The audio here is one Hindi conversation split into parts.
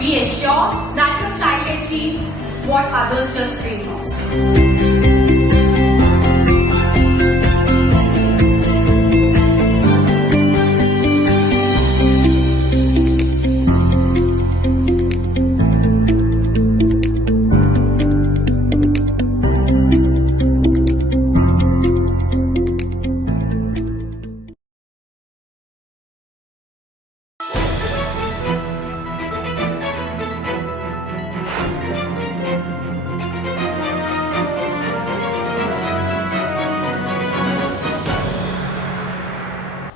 We assure that your child achieves what others just dream of.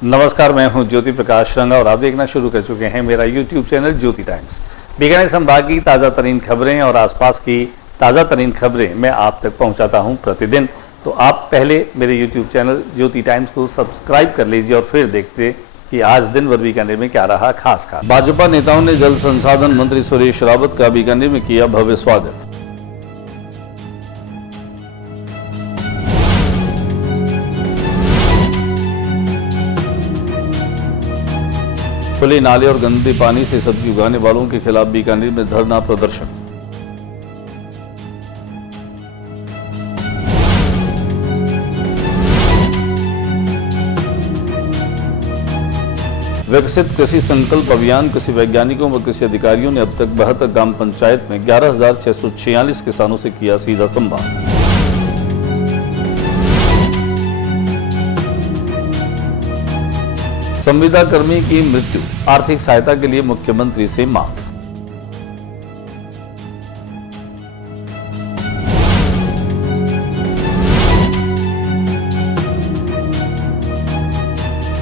नमस्कार, मैं हूं ज्योति प्रकाश रंगा और आप देखना शुरू कर चुके हैं मेरा YouTube चैनल ज्योति टाइम्स। बीकानेर संभाग की ताज़ा तरीन खबरें और आसपास की ताज़ा तरीन खबरें मैं आप तक पहुंचाता हूं प्रतिदिन। तो आप पहले मेरे YouTube चैनल ज्योति टाइम्स को सब्सक्राइब कर लीजिए और फिर देखते कि आज दिन भर बीकानेर में क्या रहा खास। भाजपा नेताओं ने जल संसाधन मंत्री सुरेश रावत का बीकानेर में किया भव्य स्वागत। खुले नाले और गंदे पानी से सब्जी उगाने वालों के खिलाफ बीकानेर में धरना प्रदर्शन। विकसित कृषि संकल्प अभियान कृषि वैज्ञानिकों व कृषि अधिकारियों ने अब तक 72 ग्राम पंचायत में 11,646 किसानों से किया सीधा संवाद। संविदा कर्मी की मृत्यु, आर्थिक सहायता के लिए मुख्यमंत्री से मांग।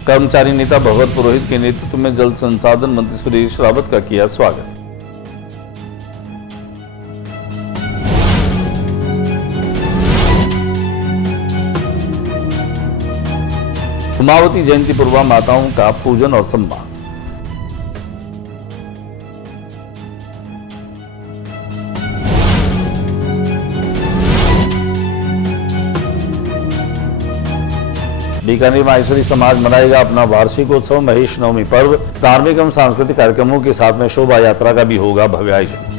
कर्मचारी नेता भगवत पुरोहित के नेतृत्व में जल संसाधन मंत्री सुरेश रावत का किया स्वागत। उमावती जयंती पूर्व माताओं का पूजन और सम्मान। बीकानेर माहेश्वरी समाज मनाएगा अपना वार्षिकोत्सव महेश नवमी पर्व। धार्मिक एवं सांस्कृतिक कार्यक्रमों के साथ में शोभा यात्रा का भी होगा भव्य आयोजन।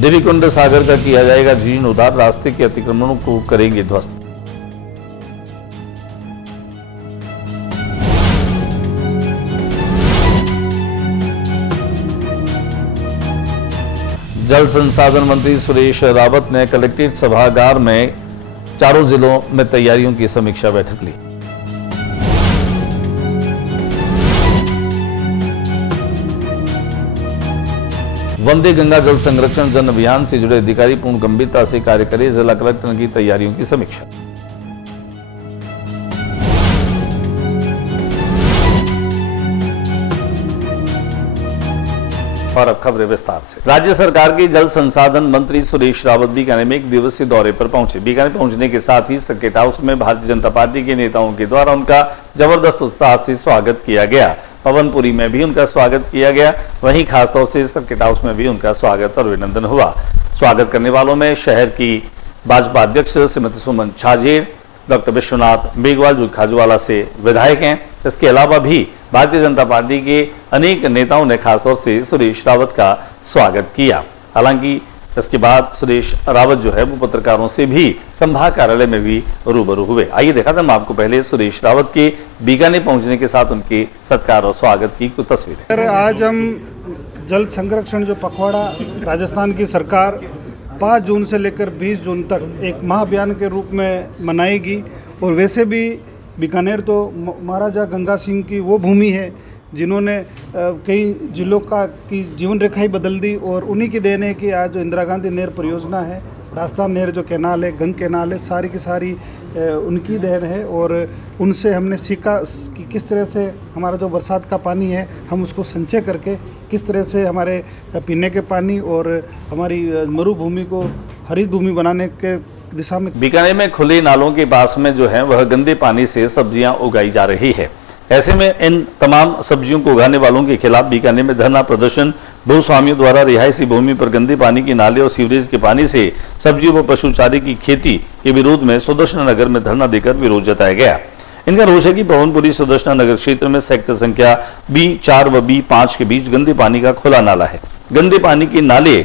देवीकुंड सागर का किया जाएगा जीर्णोद्धार, रास्ते के अतिक्रमणों को करेंगे ध्वस्त। जल संसाधन मंत्री सुरेश रावत ने कलेक्ट्रेट सभागार में चारों जिलों में तैयारियों की समीक्षा बैठक ली। वंदे गंगा जल संरक्षण जन अभियान से जुड़े अधिकारी पूर्ण गंभीरता से कार्य करें, जिला कलेक्टर की तैयारियों की समीक्षा। और अब खबरें विस्तार से। राज्य सरकार के जल संसाधन मंत्री सुरेश रावत बीकानेर में 1 दिवसीय दौरे पर पहुंचे। बीकानेर पहुंचने के साथ ही सर्किट हाउस में भारतीय जनता पार्टी के नेताओं के द्वारा उनका जबरदस्त उत्साह से स्वागत किया गया। पवनपुरी में भी उनका स्वागत किया गया, वहीं खासतौर से सर्किट हाउस में भी उनका स्वागत और अभिनंदन हुआ। स्वागत करने वालों में शहर की भाजपा अध्यक्ष श्रीमती सुमन छाजेर, डॉक्टर विश्वनाथ मेघवाल जो खाजूवाला से विधायक हैं, इसके अलावा भी भारतीय जनता पार्टी के अनेक नेताओं ने खासतौर से सुरेश रावत का स्वागत किया। हालांकि इसके बाद सुरेश रावत जो है वो पत्रकारों से भी संभाग कार्यालय में भी रूबरू हुए। आइए देखा था मैं आपको पहले सुरेश रावत के बीकानेर पहुंचने के साथ उनके सत्कार और स्वागत की कुछ तस्वीरें। आज हम जल संरक्षण जो पखवाड़ा राजस्थान की सरकार 5 जून से लेकर 20 जून तक एक महाअभियान के रूप में मनाएगी। और वैसे भी बीकानेर तो महाराजा गंगा सिंह की वो भूमि है जिन्होंने कई जिलों की जीवन रेखा ही बदल दी, और उन्हीं की देन है कि आज जो इंदिरा गांधी नहर परियोजना है, राजस्थान नहर जो कैनाल है, गंग कैनाल है, सारी की सारी उनकी देन है। और उनसे हमने सीखा कि किस तरह से हमारा जो बरसात का पानी है हम उसको संचय करके किस तरह से हमारे पीने के पानी और हमारी मरुभूमि को हरित भूमि बनाने के दिशा में। बीकानेर में खुले नालों के पास में जो है वह गंदे पानी से सब्जियां उगाई जा रही है। ऐसे में इन तमाम सब्जियों को उगाने वालों के खिलाफ बीकानेर में धरना प्रदर्शन, भूस्वामियों द्वारा रिहायशी भूमि पर गंदे पानी की नाले और सीवरेज के पानी से सब्जियों व पशु चारे की खेती के विरोध में सुदर्शन नगर में धरना देकर विरोध जताया गया। इनका रोष है कि पवनपुरी सुदर्शना नगर क्षेत्र में सेक्टर संख्या B4 व B5 के बीच गंदे पानी का खुला नाला है। गंदे पानी के नाले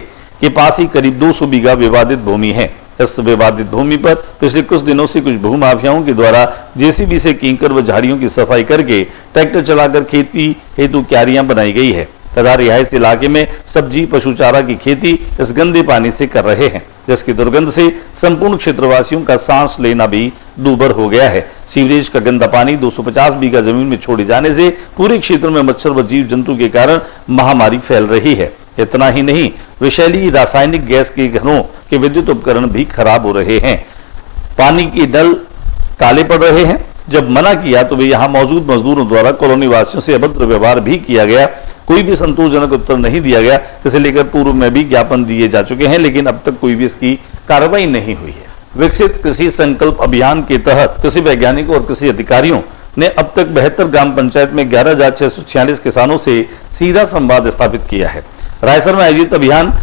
के पास ही करीब 200 बीघा विवादित भूमि है। इस विवादित भूमि पर पिछले कुछ दिनों से कुछ भूमाफियाओं के द्वारा जेसीबी से कींकर व झाड़ियों की सफाई करके ट्रैक्टर चलाकर खेती हेतु क्यारियां बनाई गई है तथा रिहायशी इलाके में सब्जी पशु चारा की खेती इस गंदे पानी से कर रहे हैं, जिसकी दुर्गंध से संपूर्ण क्षेत्रवासियों का सांस लेना भी दूभर हो गया है। सीवरेज का गंदा पानी 250 बीघा जमीन में छोड़े जाने से पूरे क्षेत्र में मच्छर व जीव जंतु के कारण महामारी फैल रही है। इतना ही नहीं, विषैली रासायनिक गैस के घरों के विद्युत उपकरण भी खराब हो रहे हैं। पानी के नल काले पड़ रहे हैं। जब मना किया तो वे यहाँ मौजूद मजदूरों द्वारा कॉलोनी वासियों से अभद्र व्यवहार भी किया गया। कोई भी संतोषजनक उत्तर नहीं दिया गया। इसे लेकर पूर्व में भी ज्ञापन दिए जा चुके हैं, लेकिन अब तक कोई भी इसकी कार्रवाई नहीं हुई है। विकसित कृषि संकल्प अभियान के तहत कृषि वैज्ञानिकों और कृषि अधिकारियों ने अब तक 72 ग्राम पंचायत में 11,646 किसानों से सीधा संवाद स्थापित किया है। रायसर में आयोजित अभियान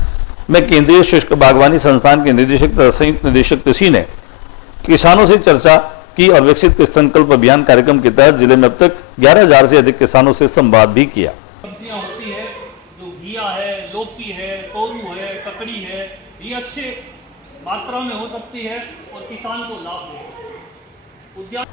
में केंद्रीय शुष्क बागवानी संस्थान के निदेशक संयुक्त निदेशक कृषि ने किसानों से चर्चा की और विकसित संकल्प अभियान कार्यक्रम के तहत जिले में अब तक 11,000 से अधिक किसानों से संवाद भी किया। सब्जियां होती है जो घिया है, लौकी है, तोरू है, ककड़ी है, ये अच्छे मात्रा में हो सकती है और किसान को लाभ है।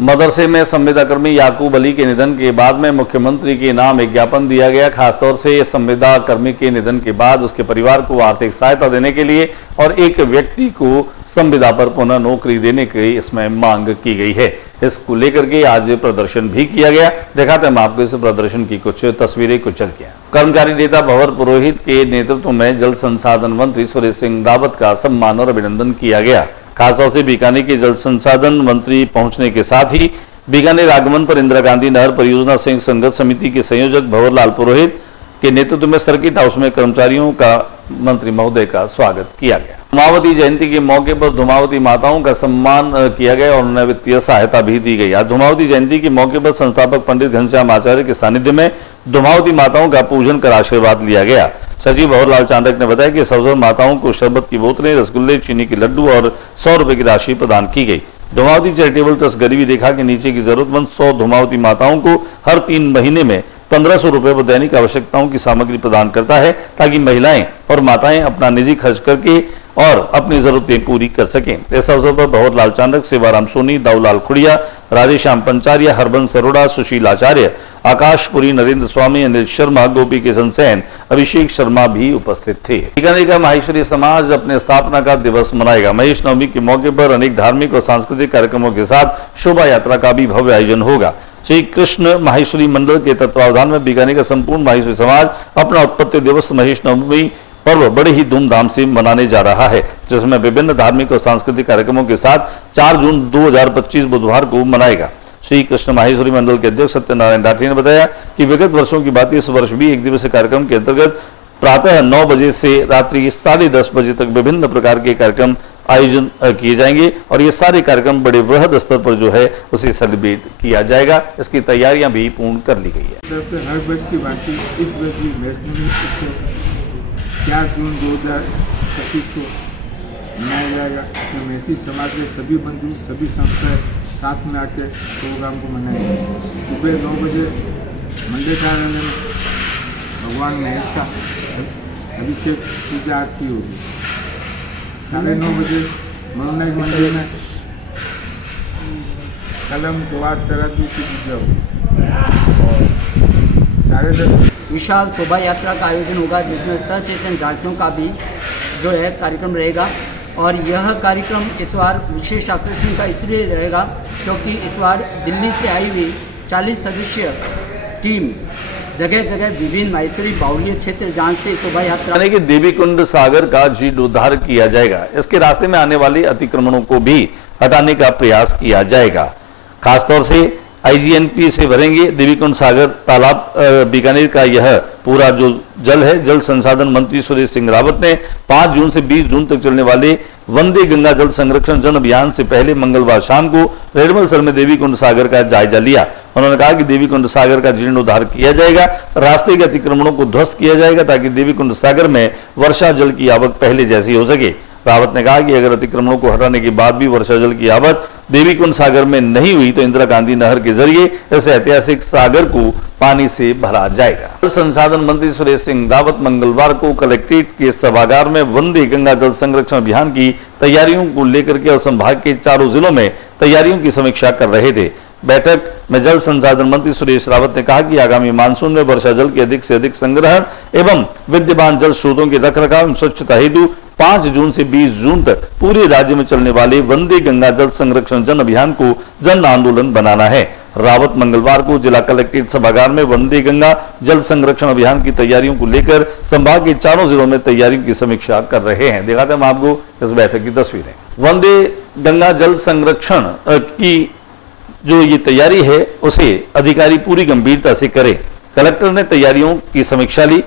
मदरसे में संविदाकर्मी याकूब अली के निधन के बाद में मुख्यमंत्री के नाम एक ज्ञापन दिया गया। खासतौर से संविदाकर्मी के निधन के बाद उसके परिवार को आर्थिक सहायता देने के लिए और एक व्यक्ति को संविदा पर पुनः नौकरी देने की इसमें मांग की गई है। इसको लेकर के आज प्रदर्शन भी किया गया। दिखाते हम आपको इस प्रदर्शन की कुछ तस्वीरें, कुछ झलकियां। कर्मचारी नेता भंवर पुरोहित के नेतृत्व में जल संसाधन मंत्री सुरेश सिंह रावत का सम्मान और अभिनंदन किया गया। खासतौर से बीकानेर के जल संसाधन मंत्री पहुंचने के साथ ही बीकानेर आगमन पर इंदिरा गांधी नहर परियोजना संयुक्त संघर्ष समिति के संयोजक भंवरलाल पुरोहित के नेतृत्व में सर्किट हाउस में कर्मचारियों का मंत्री महोदय का स्वागत किया गया। धूमावती जयंती के मौके पर धूमावती माताओं का सम्मान किया गया और उन्हें वित्तीय सहायता भी दी गई। आज धूमावती जयंती के मौके पर संस्थापक पंडित घनश्याम आचार्य के सानिध्य में धूमावती माताओं का पूजन कर आशीर्वाद लिया गया। सचिव भंवरलाल चांडक ने बताया कि सौजन माताओं को शरबत की बोतलें, रसगुल्ले, चीनी के लड्डू और 100 रुपए की राशि प्रदान की गई। धूमावती चैरिटेबल ट्रस्ट गरीबी रेखा के नीचे की जरूरतमंद 100 धूमावती माताओं को हर 3 महीने में 1500 रुपए व दैनिक आवश्यकताओं की सामग्री प्रदान करता है, ताकि महिलाएं और माताएं अपना निजी खर्च करके और अपनी जरूरतें पूरी कर सकें। इस अवसर पर भंवरलाल चांडक, सेवाराम सोनी, दाऊलाल खुड़िया, राधेश्याम पंचारिया, हरबंस अरोड़ा, सुशील आचार्य, आकाशपुरी, नरेंद्र स्वामी, अनिल शर्मा, गोपी किशन सैन, अभिषेक शर्मा भी उपस्थित थे। बीकानेर का माहेश्वरी समाज अपने स्थापना का दिवस मनाएगा। महेश नवमी के मौके पर अनेक धार्मिक और सांस्कृतिक कार्यक्रमों के साथ शोभा यात्रा का भी भव्य आयोजन होगा। श्री कृष्ण माहेश्वरी मंडल के तत्वावधान में बीकानेर का संपूर्ण माहेश्वरी समाज अपना उत्पत्ति दिवस महेश नवमी पर्व बड़े ही धूमधाम से मनाने जा रहा है, जिसमें विभिन्न धार्मिक और सांस्कृतिक कार्यक्रमों के साथ 4 जून 2025 बुधवार को मनाएगा। श्री कृष्ण माहेश्वरी मंडल के अध्यक्ष सत्यनारायण राठी ने बताया कि विगत वर्षों की बात इस वर्ष भी एक दिवसीय कार्यक्रम के अंतर्गत प्रातः 9 बजे से रात्रि 10:30 बजे तक विभिन्न प्रकार के कार्यक्रम आयोजन किए जाएंगे और ये सारे कार्यक्रम बड़े वृहद स्तर पर जो है उसे सेलिब्रेट किया जाएगा। इसकी तैयारियां भी पूर्ण कर ली गई है। हर वर्ष की बात इस वर्ष भी मैसनवी 4 जून 2025 को मनाया जाएगा। इसमें मैसी समाज के सभी बंधु, सभी संस्थाएं साथ में आकर प्रोग्राम को मनाएंगे। सुबह 9 बजे मंदिर कार्यालय में भगवान महेश का अभिषेक पूजा आरती होगी। 9:30 बजे मनोनायक मंदिर में कलम द्वार तराजू की पूजा होगी और 10:30 विशाल शोभा यात्रा का आयोजन होगा, जिसमें सचेतन जागरूकों का भी जो है कार्यक्रम रहेगा। और यह कार्यक्रम इस बार विशेष आकर्षण का इसलिए रहेगा क्योंकि इस बार दिल्ली से आई हुई 40 सदस्यीय टीम जगह जगह विभिन्न माहेश्वरी बाहुल्य क्षेत्र जान से शोभा यात्रा कि देवी कुंड सागर का जीर्णोद्धार किया जाएगा। इसके रास्ते में आने वाले अतिक्रमणों को भी हटाने का प्रयास किया जाएगा। खासतौर से IGNP से भरेंगे देवीकुंड सागर तालाब। बीकानेर का यह पूरा जो जल है, जल संसाधन मंत्री सुरेश सिंह रावत ने 5 जून से 20 जून तक चलने वाले वंदे गंगा जल संरक्षण जन अभियान से पहले मंगलवार शाम को रेडमलसर में देवीकुंड सागर का जायजा लिया। उन्होंने कहा कि देवीकुंड सागर का जीर्णोद्धार किया जाएगा, रास्ते के अतिक्रमणों को ध्वस्त किया जाएगा ताकि देवीकुंड सागर में वर्षा जल की आवक पहले जैसी हो सके। रावत ने कहा कि अगर अतिक्रमणों को हटाने के बाद भी वर्षा जल की आवक देवीकुंड सागर में नहीं हुई तो इंदिरा गांधी नहर के जरिए इस ऐतिहासिक सागर को पानी से भरा जाएगा। जल संसाधन मंत्री सुरेश सिंह रावत मंगलवार को कलेक्ट्रेट के सभागार में वंदे गंगा जल संरक्षण अभियान की तैयारियों को लेकर के और संभाग के चारों जिलों में तैयारियों की समीक्षा कर रहे थे। बैठक में जल संसाधन मंत्री सुरेश रावत ने कहा कि आगामी मानसून में वर्षा जल के अधिक से अधिक संग्रहण एवं विद्यमान जल स्रोतों के रखरखाव एवं स्वच्छता हेतु 5 जून से 20 जून तक पूरे राज्य में चलने वाले वंदे गंगा जल संरक्षण जन अभियान को जन आंदोलन बनाना है। रावत मंगलवार को जिला कलेक्ट्रेट सभागार में वंदे गंगा जल संरक्षण अभियान की तैयारियों को लेकर संभाग के चारों जिलों में तैयारियों की समीक्षा कर रहे हैं। दिखाते हैं आपको इस बैठक की तस्वीरें। वंदे गंगा जल संरक्षण की जो ये तैयारी है उसे अधिकारी पूरी गंभीरता से करें। कलेक्टर ने तैयारियों की समीक्षा ली।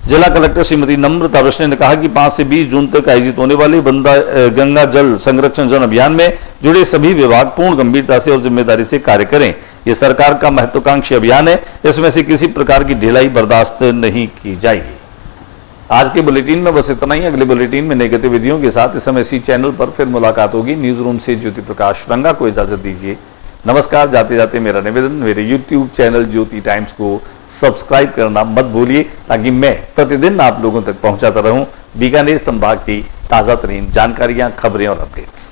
जिला कलेक्टर श्रीमती नम्रता वैष्णव ने कहा कि 5 से 20 जून तक आयोजित होने वाले गंगा जल संरक्षण जन अभियान में जुड़े सभी विभाग पूर्ण गंभीरता से और जिम्मेदारी से कार्य करें। यह सरकार का महत्वाकांक्षी अभियान है, इसमें से किसी प्रकार की ढिलाई बर्दाश्त नहीं की जाएगी। आज के बुलेटिन में बस इतना ही। अगले बुलेटिन में नई गतिविधियों के साथ इस समय इसी चैनल पर फिर मुलाकात होगी। न्यूज रूम से ज्योति प्रकाश रंगा को इजाजत दीजिए। नमस्कार। जाते जाते मेरा निवेदन, मेरे YouTube चैनल ज्योति टाइम्स को सब्सक्राइब करना मत भूलिए ताकि मैं प्रतिदिन आप लोगों तक पहुंचाता रहूं बीकानेर संभाग की ताजा तरीन जानकारियां, खबरें और अपडेट्स।